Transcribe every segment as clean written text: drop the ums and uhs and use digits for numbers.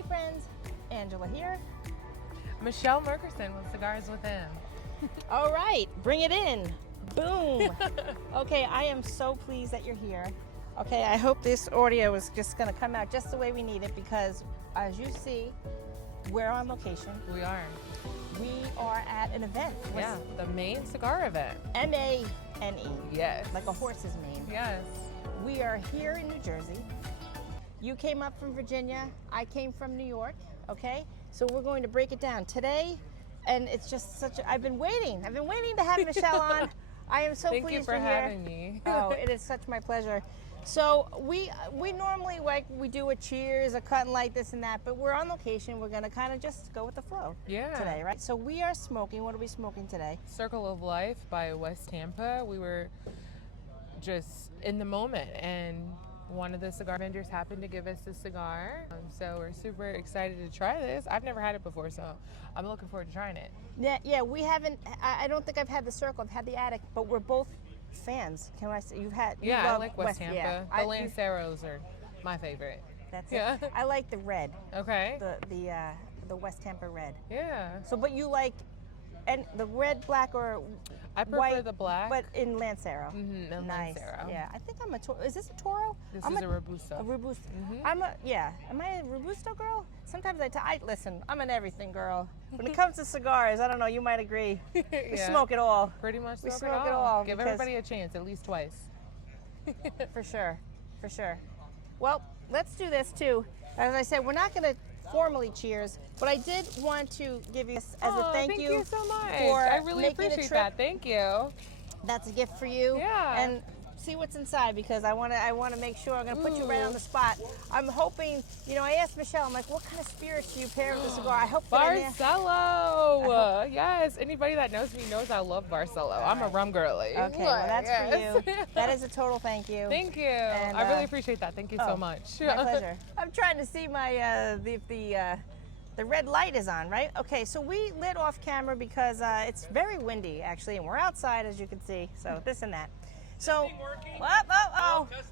Hey friends, Angela here. Mechelle Merkerson with Cigars with M. All right, bring it in. Boom. Okay, I am so pleased that you're here. Okay, I hope this audio is just gonna come out just the way we need it because as you see, we're on location. We are. We are at an event. Yeah, the main cigar event. M-A-N-E. Yes. Like a horse's mane. Yes. We are here in New Jersey. You came up from Virginia. I came from New York. Okay, so we're going to break it down today, and it's just such a, I've been waiting to have Mechelle on. I am so Thank pleased you for you're having me. Oh, it is such my pleasure. So we normally we do a cheers, a cut and light, this and that, but we're on location. We're gonna kind of just go with the flow today, right? So we are smoking. What are we smoking today? Circle of Life by West Tampa. We were just in the moment, and one of the cigar vendors happened to give us this cigar. So we're super excited to try this. I've never had it before, so I'm looking forward to trying it. Yeah, we haven't. I don't think I've had the Circle. I've had the Attic, but we're both fans. Can I say you've had? You Yeah, I love like West Tampa. Yeah. The Lanceros are my favorite. That's Yeah. it. I like the red. Okay. The West Tampa red. Yeah. So, but you like, and the red, black, or I prefer white, the black. but in Lancero. Mm-hmm, in Nice. Lancero. Yeah, I think I'm a Toro. Is this a Toro? This I'm is a Robusto. A Robusto. Mm-hmm. Am I a Robusto girl? Sometimes I listen, I'm an everything girl. When it comes to cigars, I don't know, you might agree. We Yeah. smoke it all. Pretty much We smoke smoke it all Give because- everybody a chance, at least twice. For sure. Well, let's do this too. As I said, we're not going to formally cheers, but I did want to give you this as a thank you so much. for I really making a appreciate trip. that. Thank you. That's a gift for you. Yeah. And see what's inside because I want to make sure I'm going to put you right on the spot. I'm hoping, I asked Mechelle, I'm like, what kind of spirits do you pair with the cigar? I hope that Barcelo. Yes. Anybody that knows me knows I love Barcelo. I'm a rum girly. Okay, well, that's for you. That is a total thank you. Thank you. And, I really appreciate that. Thank you so much. My pleasure. I'm trying to see my the red light is on, right? Okay, so we lit off camera because it's very windy actually, and we're outside as you can see. So this and that. So,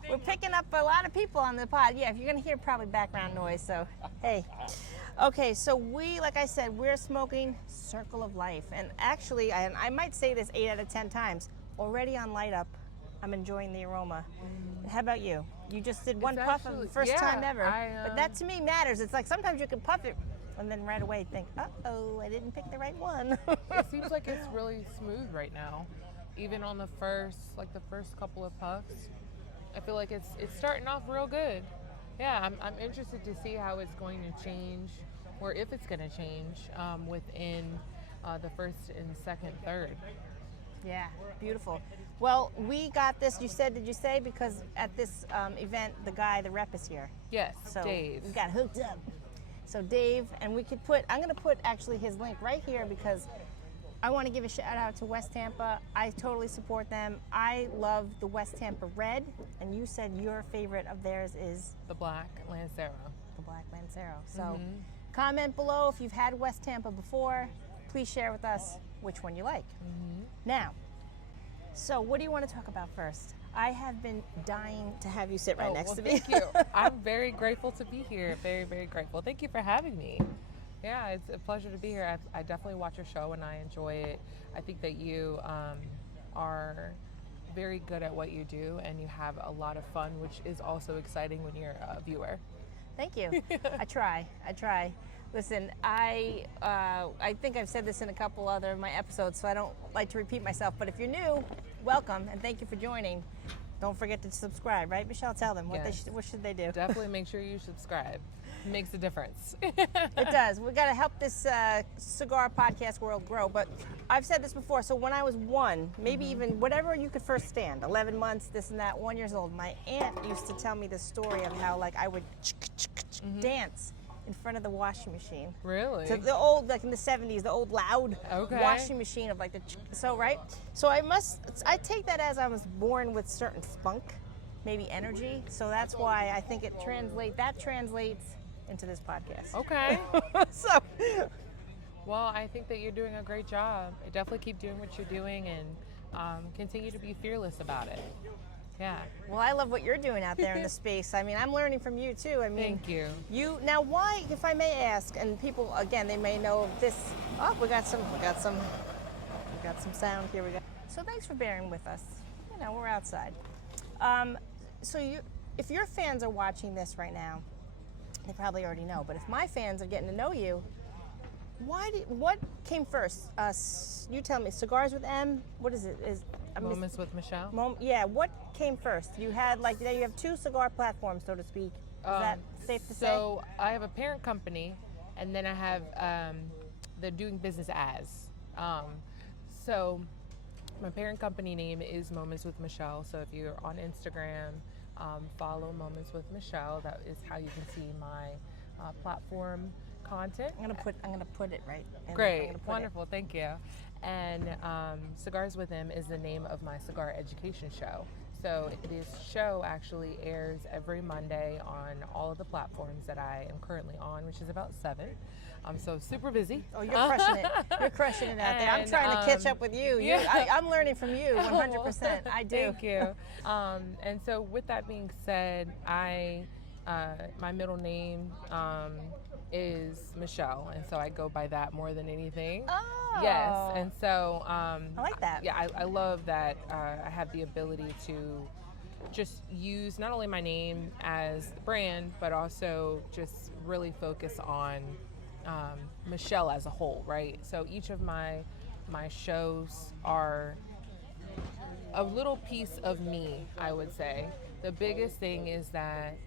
we're picking up a lot of people on the pod. Yeah, if you're gonna hear probably background noise. So, hey. Okay, so like I said, we're smoking Circle of Life, and actually, I might say this 8 out of 10 times. Already on light up, I'm enjoying the aroma. How about you? You just did one puff of the first time ever, but that to me matters. It's like sometimes you can puff it and then right away think, uh-oh, I didn't pick the right one. It seems like it's really smooth right now. Even on the first couple of puffs, I feel like it's starting off real good. Yeah, I'm interested to see how it's going to change, or if it's going to change within the first and second, third. Yeah, beautiful. Well, we got this. Did you say because at this event the rep is here? Yes, so Dave. We got hooked up. So Dave, and I'm going to put actually his link right here because I want to give a shout out to West Tampa. I totally support them. I love the West Tampa Red, and you said your favorite of theirs is? The Black Lancero. The Black Lancero. So comment below if you've had West Tampa before. Please share with us which one you like. Now, so what do you want to talk about first? I have been dying to have you sit right next to me. Thank you. I'm very grateful to be here. Very, very grateful. Thank you for having me. Yeah, it's a pleasure to be here. I definitely watch your show and I enjoy it. I think that you are very good at what you do and you have a lot of fun, which is also exciting when you're a viewer. Thank you. I try. Listen, I think I've said this in a couple other of my episodes, so I don't like to repeat myself. But if you're new, welcome and thank you for joining. Don't forget to subscribe, right, Mechelle? Tell them what should they do. Definitely make sure you subscribe. It makes a difference. It does. We got to help this cigar podcast world grow. But I've said this before. So when I was 1, maybe even whatever you could first stand, 11 months, this and that, 1 year old, my aunt used to tell me the story of how I would dance in front of the washing machine. Really? So the old, in the 70s, the old loud washing machine of So I take that as I was born with certain spunk, maybe energy. So that's why I think that translates into this podcast. Okay. So. Well, I think that you're doing a great job. Definitely keep doing what you're doing and continue to be fearless about it. Yeah. Well, I love what you're doing out there in the space. I mean, I'm learning from you too. I mean, Thank you. Now, why, if I may ask, and people again, they may know of this. Oh, we got some sound here. We got. So thanks for bearing with us. You know, we're outside. So if your fans are watching this right now, they probably already know. But if my fans are getting to know you, what came first? You tell me. Cigars with M. What is it? Moments with Mechelle. Yeah. What came first? You had you have two cigar platforms, so to speak. Is that safe to say? So I have a parent company, and then I have the doing business as. So my parent company name is Moments with Mechelle. So if you're on Instagram, follow Moments with Mechelle. That is how you can see my platform content. I'm gonna put it right. Great, wonderful, thank you. And Cigars with Him is the name of my cigar education show. So this show actually airs every Monday on all of the platforms that I am currently on, which is about 7. I'm so super busy. Oh, you're crushing it. You're crushing it out there. I'm trying to catch up with you. I'm learning from you 100%. I do. Thank you. And so with that being said, my middle name is Mechelle, and so I go by that more than anything. Oh. Yes, and so I like that. Yeah, I love that I have the ability to just use not only my name as the brand, but also just really focus on Mechelle as a whole, right? So each of my shows are a little piece of me, I would say. The biggest thing is that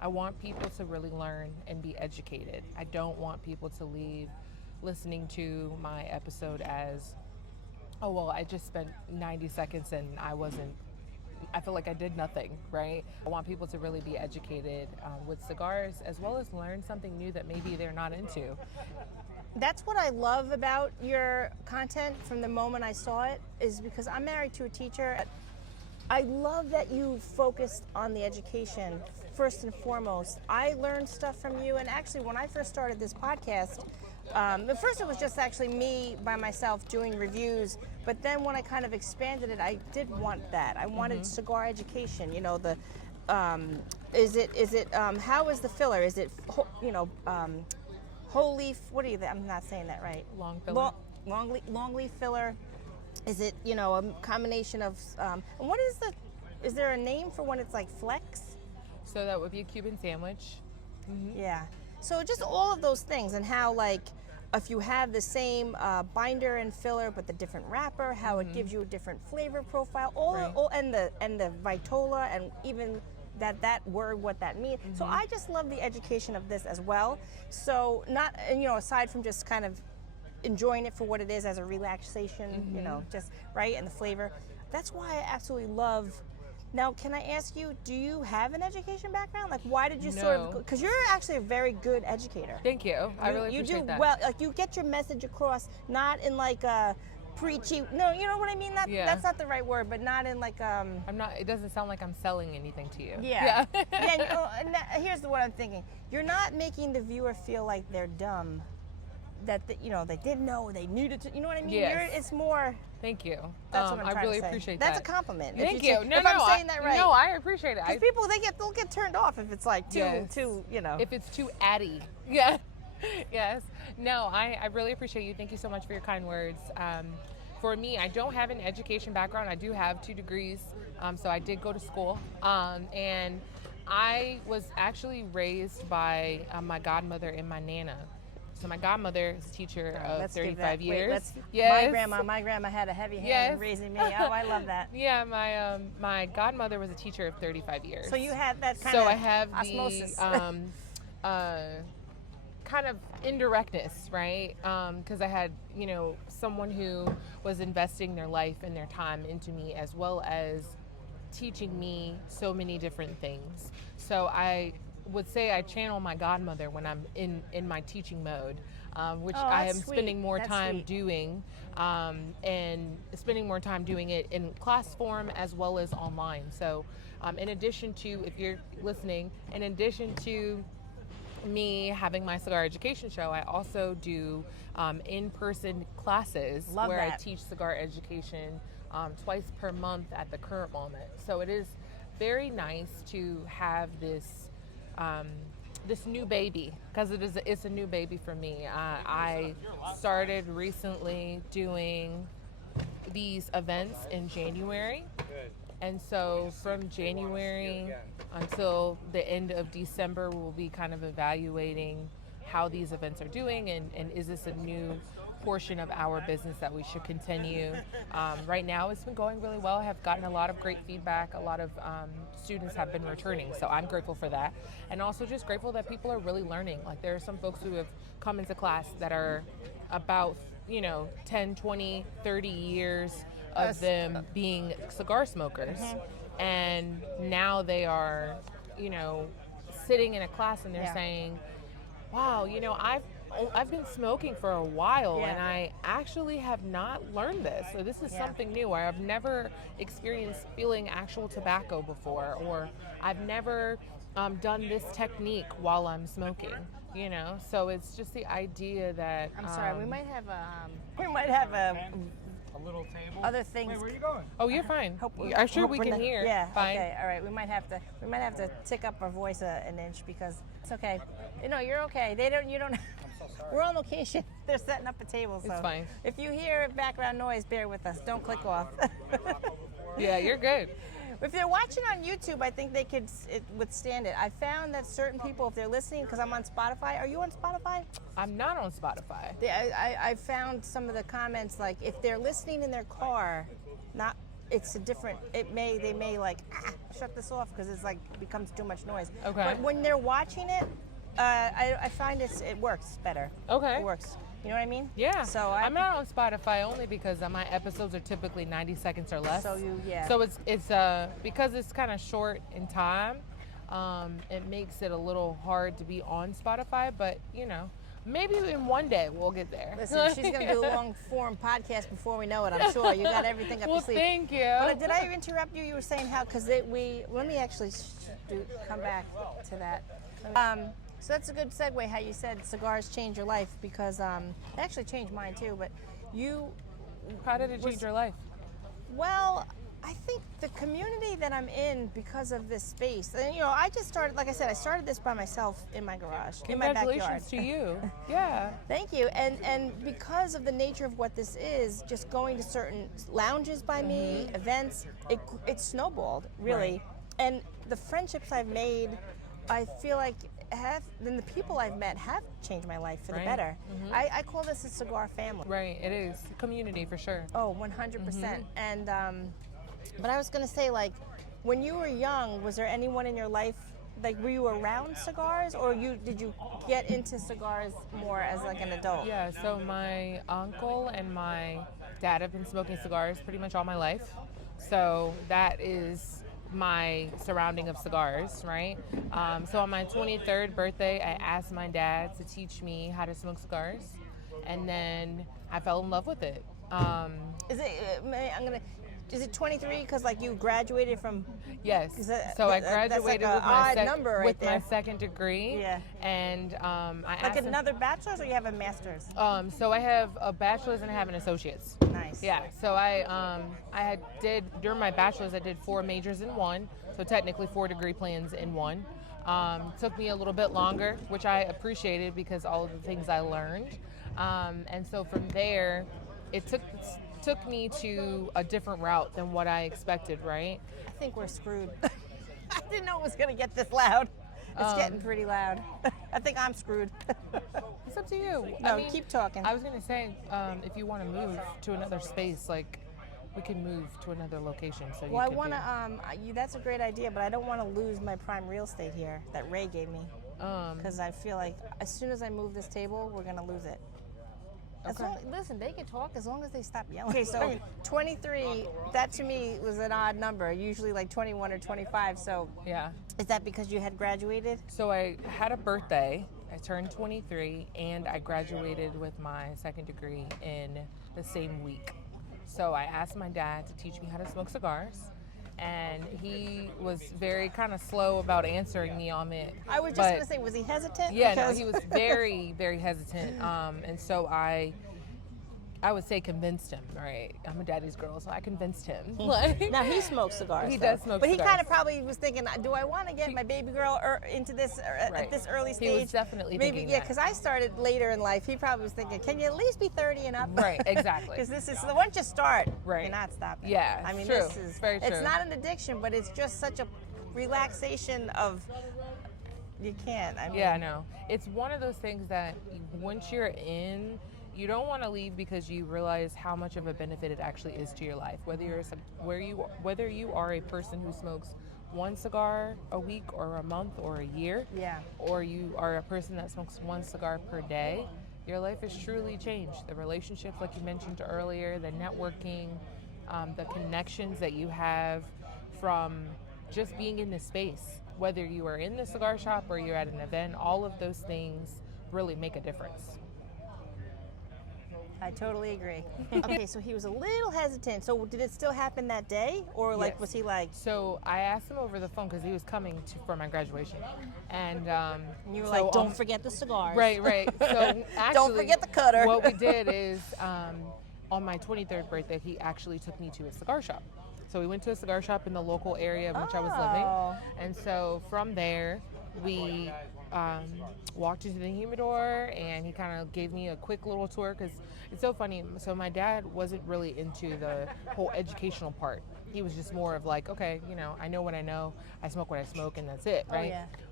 I want people to really learn and be educated. I don't want people to leave listening to my episode as, oh, well, I just spent 90 seconds and I feel like I did nothing, right? I want people to really be educated with cigars, as well as learn something new that maybe they're not into. That's what I love about your content from the moment I saw it, is because I'm married to a teacher. I love that you focused on the education first and foremost. I learned stuff from you, and actually when I first started this podcast, at first it was just actually me by myself doing reviews, but then when I kind of expanded it, I did want that. I wanted cigar education, you know, how is the filler? Is it, whole leaf, I'm not saying that right. Long filler. Long leaf filler. Is it, a combination of, and is there a name for when it's like flex? So that would be a Cuban sandwich. Mm-hmm. Yeah. So just all of those things, and how if you have the same binder and filler but the different wrapper, how it gives you a different flavor profile, and the vitola, and even that word, what that means. So I just love the education of this as well. So aside from just kind of enjoying it for what it is as a relaxation, just right, and the flavor. That's why I absolutely love. Now, can I ask you, do you have an education background? Why did you because you're actually a very good educator. Thank you. I really appreciate that. You do well, you get your message across, not in a preachy, no, you know what I mean? That's not the right word, but not in I'm not, it doesn't sound like I'm selling anything to you. Yeah. And here's what I'm thinking. You're not making the viewer feel like they're dumb, that they didn't know, they needed to, you know what I mean? Yes. It's more. That's what I'm trying I really to say. appreciate that. That's a compliment. Thank you. If I'm saying that right. No, I appreciate it. Because people, they'll get turned off if it's too, If it's too addy. Yeah. Yes. No, I really appreciate you. Thank you so much for your kind words. For me, I don't have an education background. I do have 2 degrees, so I did go to school. And I was actually raised by my godmother and my nana. So my godmother is a teacher of 35 years. Yes. My grandma had a heavy hand raising me. Oh, I love that. Yeah, my godmother was a teacher of 35 years. So you had that kind of I have osmosis. The kind of indirectness, right? Because I had, someone who was investing their life and their time into me, as well as teaching me so many different things. So I would say I channel my godmother when I'm in my teaching mode, which I am spending more time doing, and spending more time doing it in class form as well as online. So in addition to, if you're listening, in addition to me having my cigar education show, I also do in-person classes I teach cigar education twice per month at the current moment. So it is very nice to have this this new baby, because it's a new baby for me. I started recently doing these events in January, and so from January until the end of December, we'll be kind of evaluating how these events are doing, and is this a new portion of our business that we should continue. Right now it's been going really well. I have gotten a lot of great feedback. A lot of students have been returning, so I'm grateful for that, and also just grateful that people are really learning. Like, there are some folks who have come into class that are about 10, 20, 30 years of them being cigar smokers, and now they are sitting in a class and they're saying, wow, I've been smoking for a while, and I actually have not learned this. So this is something new. I've never experienced feeling actual tobacco before, or I've never done this technique while I'm smoking. So it's just the idea that I'm sorry, we might have a little table. other things. Wait, where are you going? Oh, you're fine. I'm sure we can hear. Yeah. Fine. Okay. All right. We might have to tick up our voice an inch, because it's okay. You're okay. You don't. I'm so sorry. We're on location. They're setting up a table, so It's fine. if you hear background noise, bear with us. Don't click off. Yeah, you're good. If they're watching on YouTube, I think they could withstand it. I found that certain people, if they're listening, because I'm on Spotify. Are you on Spotify? I'm not on Spotify. I found some of the comments, like, if they're listening in their car, they may like shut this off because it's like becomes too much noise. Okay. But when they're watching it, I find it works better. Okay. It works. You know what I mean? Yeah. So I'm not on Spotify only because my episodes are typically 90 seconds or less. So So it's because it's kind of short in time. It makes it a little hard to be on Spotify, but maybe in one day we'll get there. Listen, she's gonna do a long form podcast before we know it. I'm sure you got everything up your sleeve. Well, thank you. But did I interrupt you? You were saying how let me actually come back to that. So that's a good segue, how you said cigars change your life, because it actually changed mine too. But How did it change your life? Well, I think the community that I'm in because of this space, and I just started, like I said, I started this by myself in my garage, in my backyard. Congratulations to you. Yeah. Thank you. And because of the nature of what this is, just going to certain lounges by me, events, it snowballed, really. Right. And the friendships I've made, I feel like then the people I've met have changed my life for the better. I call this a cigar family. Right, it is. Community for sure. Oh, 100%. And, but I was going to say, like, when you were young, was there anyone in your life, like, were you around cigars, or did you get into cigars more as like an adult? Yeah, so my uncle and my dad have been smoking cigars pretty much all my life. So that is my surrounding of cigars, right? So on my 23rd birthday, I asked my dad to teach me how to smoke cigars, and then I fell in love with it. Is it 23 because like you graduated from? Yes. So I graduated with my second degree. Yeah. And I like asked another bachelor's, or you have a master's? So I have a bachelor's and I have an associate's. Nice. Yeah. So I did during my bachelor's, I did 4 majors in one. So technically 4 degree plans in one. Took me a little bit longer, which I appreciated because all of the things I learned. And so from there, it took me to a different route than what I expected, right? I think we're screwed. I didn't know it was going to get this loud. It's getting pretty loud. I think I'm screwed. It's up to you. No, keep talking. I was going to say, if you want to move to another space, like, we can move to another location. So well, I want to, that's a great idea, but I don't want to lose my prime real estate here that Ray gave me. Because I feel like as soon as I move this table, we're going to lose it. Listen, they can talk as long as they stop yelling. Okay, so 23, that to me was an odd number, usually like 21 or 25. So yeah. Is that because you had graduated? So I had a birthday, I turned 23, and I graduated with my second degree in the same week. So I asked my dad to teach me how to smoke cigars, and he was very kind of slow about answering me on it. I was just going to say, was he hesitant? Yeah, no, he was very, very hesitant. And so I I would say convinced him, right? I'm a daddy's girl, so I convinced him. Like, Now he smokes cigars. He though. does smoke but cigars. he kind of probably was thinking, do I want to get my baby girl into this Right. at this early stage? He was definitely maybe thinking yeah, that. because I started later in life. He probably was thinking, can you at least be 30 and up? Right, exactly. Because this is once you start, Right. you're not stopping. Yeah, I mean, true. this is Very it's true. not an addiction, but it's just such a relaxation of you can't. I mean, Yeah, no. It's one of those things that once you're in, you don't want to leave because you realize how much of a benefit it actually is to your life. Whether you are a person who smokes one cigar a week or a month or a year, Yeah. or you are a person that smokes one cigar per day, your life has truly changed. The relationships, like you mentioned earlier, the networking, the connections that you have from just being in this space, whether you are in the cigar shop or you're at an event, all of those things really make a difference. I totally agree. Okay, so he was a little hesitant. So did it still happen that day, or like Yes. was he like? So I asked him over the phone because he was coming for my graduation, and You were so like, don't on- forget the cigars. Right. So actually, Don't forget the cutter. What we did is on my 23rd birthday, he actually took me to a cigar shop. So we went to a cigar shop in the local area in which I was Oh. living, and so from there we walked into the humidor, and he kind of gave me a quick little tour because it's so funny. So my dad wasn't really into the whole educational part. He was just more of like, okay, I know what I know, I smoke what I smoke, and that's it, right?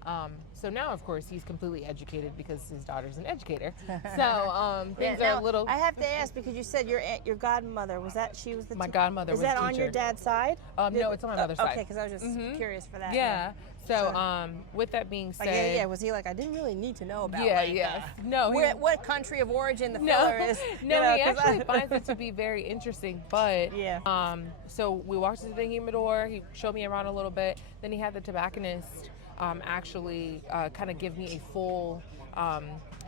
yeah. So now, of course, he's completely educated because his daughter's an educator. So things are Now, a little. I have to ask because you said your godmother she was the My godmother Is was that a on your teacher. dad's side? No, it's on my mother's side. Okay, because I was just curious for that. Yeah. So, with that being Like, said, yeah. Was he like, I didn't really need to know about? Yeah, like, yeah. No, he- what country of origin the no, filler is? no, he 'cause actually finds it to be very interesting. But Yeah. so we walked into the humidor. He showed me around a little bit. Then he had the tobacconist actually kind of give me a full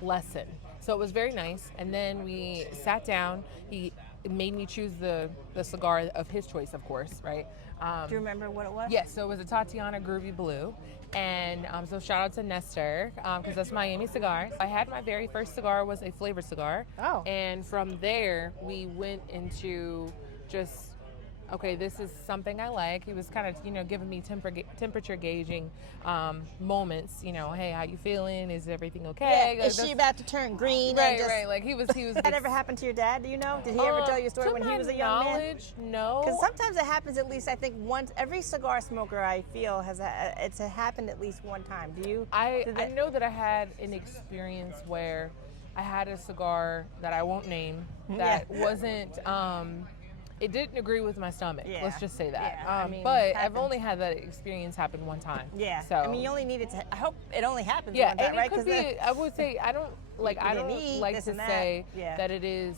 lesson. So it was very nice. And then we sat down. He made me choose the cigar of his choice, of course, right? Do you remember what it was? Yes, so it was a Tatiana Groovy Blue. And so shout out to Nestor, because that's Miami Cigars. I had my very first cigar was a flavored cigar. Oh. And from there, we went into just, okay, this is something I like. He was kind of, giving me temperature gauging moments. Hey, how you feeling? Is everything okay? Yeah. Like, Is she about to turn green? right, and just, right. Like he was. That ever happened to your dad? Do you know? Did he ever tell you a story to when he my was a young man? knowledge, no. Because sometimes it happens at least, I think, once. Every cigar smoker I feel it's happened at least one time. Do you? I that- know that I had an experience where I had a cigar that I won't name that wasn't. It didn't agree with my stomach. Yeah. Let's just say that. Yeah, I mean, but it I've happens. only had that experience happen one time. Yeah. So I mean, you only needed to. I hope it only happens yeah, one time, and right? it could be. I would say I don't like. I didn't don't eat, like this to and that. say Yeah. that it is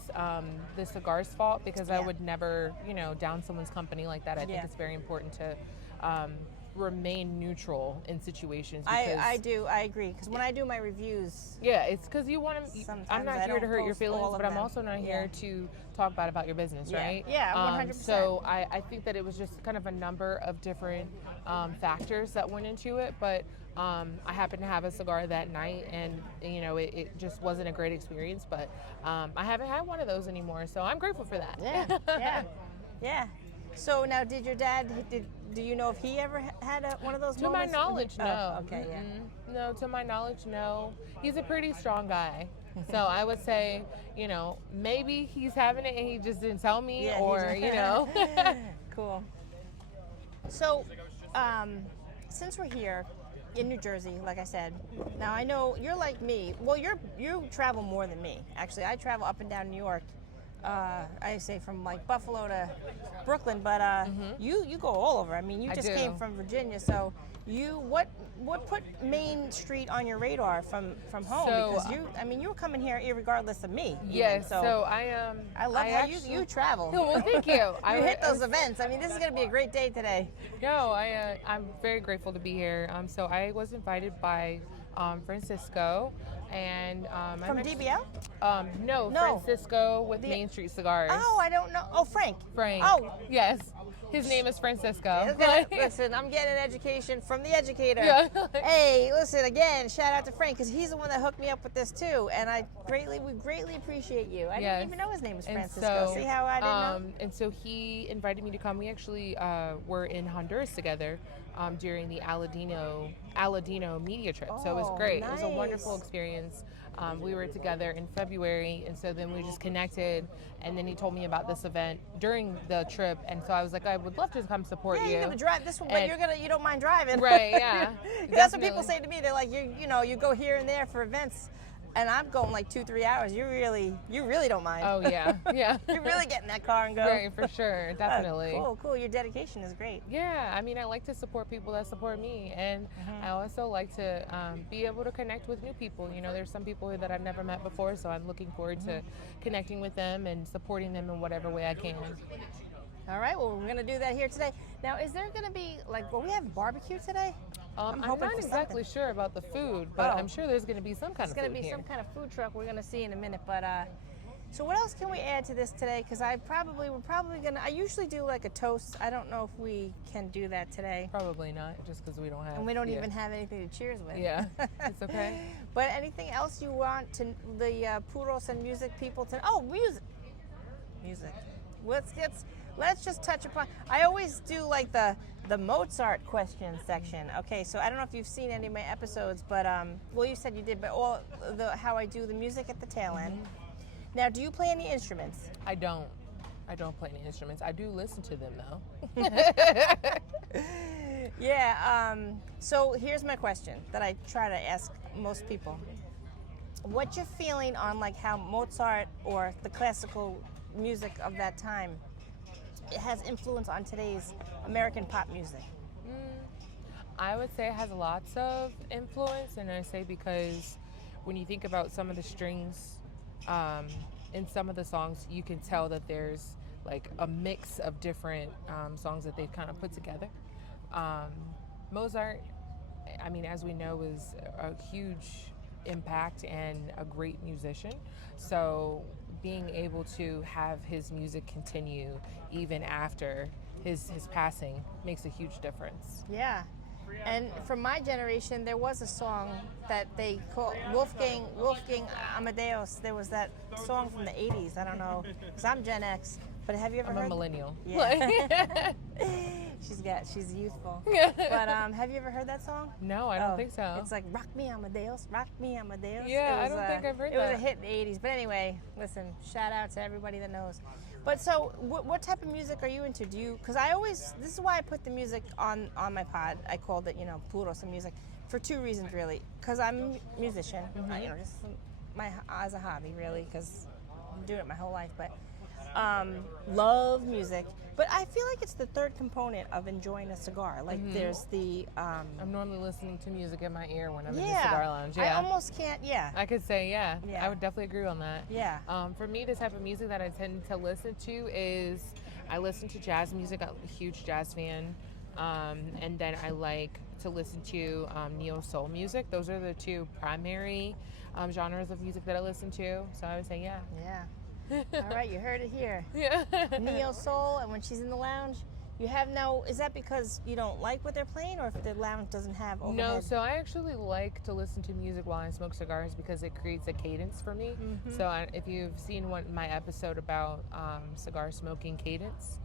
the cigar's fault because I Yeah. would never, down someone's company like that. I think Yeah. it's very important to remain neutral in situations. Because I do. I agree. Because when I do my reviews, yeah, it's because you want to. Sometimes I'm not I here to don't hurt your post feelings, all of but I'm them. also not Yeah. here to talk bad about your business, Yeah. right? Yeah, 100%. So I think that it was just kind of a number of different factors that went into it, but I happened to have a cigar that night, and it just wasn't a great experience. But I haven't had one of those anymore, so I'm grateful for that. yeah. Yeah. So now, did your dad? Do you know if he ever had one of those To my moments? knowledge, no. Oh, okay. Yeah. No, to my knowledge, no. He's a pretty strong guy. So I would say, maybe he's having it and he just didn't tell me, Yeah, or, Cool. So, since we're here in New Jersey, like I said, now I know you're like me. Well, you travel more than me. Actually, I travel up and down New York. I say from like Buffalo to Brooklyn, but you go all over. I mean, you I just do. came from Virginia, so what put Main Street on your radar from home? So, Because you were coming here irregardless of me. even, Yes, so so I I love how you travel. Oh, well, thank you. You hit those events. I mean, this is going to be a great day today. No, I'm very grateful to be here. So I was invited by Francisco And From DBL? No, No. Francisco with Main Street Cigars. Oh, I don't know. Oh, Frank. Frank. Oh. Yes. His name is Francisco. Listen, I'm getting an education from the Educator. Yeah. Hey, listen, again, shout out to Frank, because he's the one that hooked me up with this too, and we greatly appreciate you. I didn't even know his name was Francisco. So, see how I didn't know? And so he invited me to come. We actually were in Honduras together during the Aladino media trip. So it was great. Nice. It was a wonderful experience. We were together in February, and so then we just connected, and then he told me about this event during the trip, and so I was like, I would love to come support you. You're gonna drive this one, but you don't mind driving, right? Yeah, that's what people say to me. They're like, you go here and there for events, and I'm going like 2-3 hours. You really don't mind. Oh yeah, yeah. You really get in that car and go. Right, for sure, definitely. Cool. Your dedication is great. Yeah, I mean, I like to support people that support me, and I also like to be able to connect with new people. You know, there's some people that I've never met before, so I'm looking forward to connecting with them and supporting them in whatever way I can. All right, well, we're going to do that here today. Now, is there going to be, will we have barbecue today? I'm not exactly sure about the food, but I'm sure there's going to be some kind of food There's going to be some kind of food truck we're going to see in a minute. But so what else can we add to this today? Because we're probably going to, I usually do like a toast. I don't know if we can do that today. Probably not, just because we don't have. And we don't even have anything to cheers with. Yeah, it's okay. But anything else you want to the Puros and music people to, music. Let's just touch upon, I always do like the Mozart question section. Okay, so I don't know if you've seen any of my episodes, but, well, you said you did, but how I do the music at the tail end. Now, do you play any instruments? I don't play any instruments. I do listen to them, though. Yeah, so here's my question that I try to ask most people. What's your feeling on like how Mozart or the classical music of that time it has influence on today's American pop music? I would say it has lots of influence, and I say because when you think about some of the strings in some of the songs, you can tell that there's like a mix of different songs that they've kind of put together. Mozart, I mean, as we know, was a huge impact and a great musician. So being able to have his music continue even after his passing makes a huge difference. Yeah. And from my generation, there was a song that they called Wolfgang Amadeus. There was that song from the 80s. I don't know, because I'm Gen X, but have you ever heard? I'm a millennial. Yeah. She's youthful. But have you ever heard that song? No, I don't think so. It's like Rock Me Amadeus, Rock Me Amadeus. Yeah, I don't think I've heard that. It was a hit in the 80s. But anyway, listen, shout out to everybody that knows. But so, what type of music are you into? Do you? Because this is why I put the music on my pod. I called it, Puros and music, for two reasons really. Because I'm a musician, just as a hobby really, because I'm doing it my whole life. But love music. But I feel like it's the third component of enjoying a cigar. Like there's the. I'm normally listening to music in my ear when I'm in the cigar lounge. Yeah, I almost can't. Yeah. I could say I would definitely agree on that. Yeah. For me, the type of music that I tend to listen to is I listen to jazz music. I'm a huge jazz fan, and then I like to listen to neo soul music. Those are the two primary genres of music that I listen to. So I would say yeah. Yeah. All right, you heard it here. Yeah. Neo soul, and when she's in the lounge, you have no. Is that because you don't like what they're playing, or if the lounge doesn't have overhead? No, so I actually like to listen to music while I smoke cigars because it creates a cadence for me. So if you've seen my episode about cigar smoking cadence,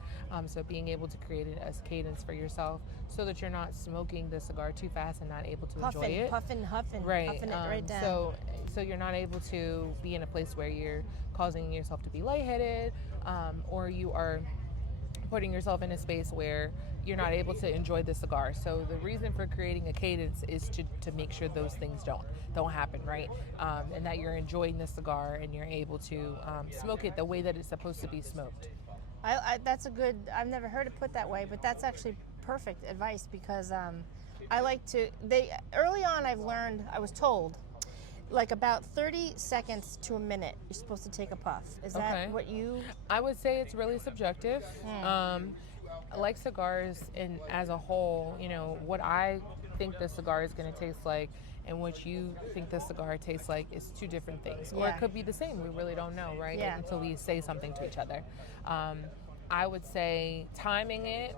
so being able to create a cadence for yourself so that you're not smoking the cigar too fast and not able to enjoy it. Huffing, right. Huffing it right down. So you're not able to be in a place where you're causing yourself to be lightheaded, or you are putting yourself in a space where you're not able to enjoy the cigar. So the reason for creating a cadence is to make sure those things don't happen, right? And that you're enjoying the cigar and you're able to smoke it the way that it's supposed to be smoked. That's a good. I've never heard it put that way, but that's actually perfect advice because I like to. Early on, I was told, like about 30 seconds to a minute, you're supposed to take a puff. Is that what you? I would say it's really subjective. Like cigars, and as a whole, what I think the cigar is going to taste like and what you think the cigar tastes like is two different things. Or Yeah. it could be the same. We really don't know, right? Yeah. Until we say something to each other. I would say timing it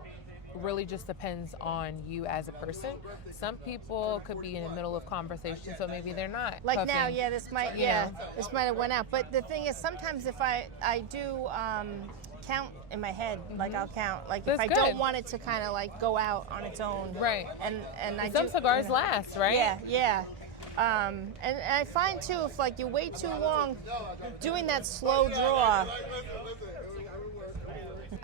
really just depends on you as a person. Some people could be in the middle of conversation, so maybe they're not Like puffing, now, yeah, this might, you yeah, know. this might have went out. But the thing is, sometimes if I do count in my head, like I'll count, like if That's I don't good. want it to kind of like go out on its own, Right. And I Some do, cigars last, right? Yeah, yeah. And I find too, if like you wait too long, doing that slow draw.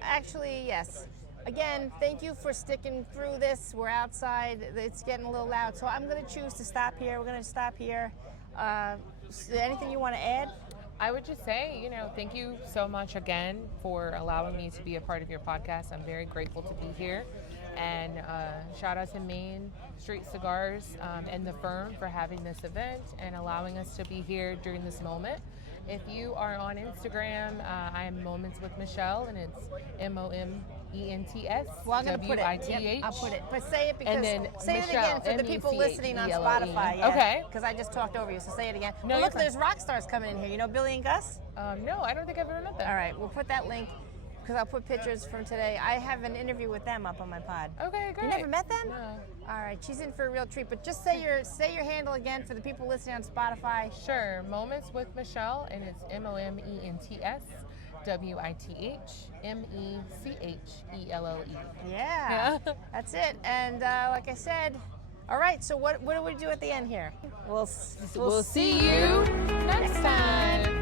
Actually, yes. Again, thank you for sticking through this. We're outside. It's getting a little loud, so I'm going to choose to stop here. We're going to stop here. Anything you want to add? I would just say, thank you so much again for allowing me to be a part of your podcast. I'm very grateful to be here. And shout out to Main Street Cigars and the firm for having this event and allowing us to be here during this moment. If you are on Instagram, I am Moments with Mechelle, and it's MOMENTS. Well, I'm going to put it. WITH. Yep, I'll put it. But say it because And then say it again Mechelle, for the people listening on MECHELLE. Spotify. Yeah, Okay. Because I just talked over you, so say it again. No, Well, you're look, fine. there's rock stars coming in here. You know Billy and Gus? No, I don't think I've ever met them. All right, we'll put that link because I'll put pictures from today. I have an interview with them up on my pod. Okay, great. You never met them? No. All right, she's in for a real treat. But just say your handle again for the people listening on Spotify. Sure. Moments with Mechelle, and it's MOMENTS WITHMECHELLE. Yeah, that's it. And like I said, all right. So what do we do at the end here? We'll see you next time.